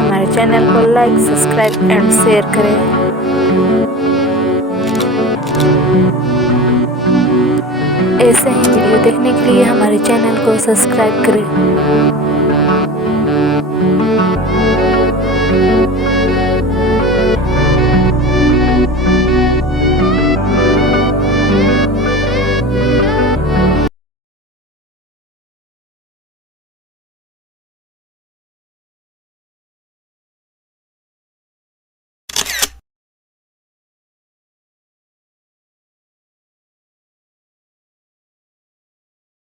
हमारे चैनल को like, subscribe and share करें। ऐसे ही वीडियो देखने के लिए हमारे चैनल को सब्सक्राइब करें।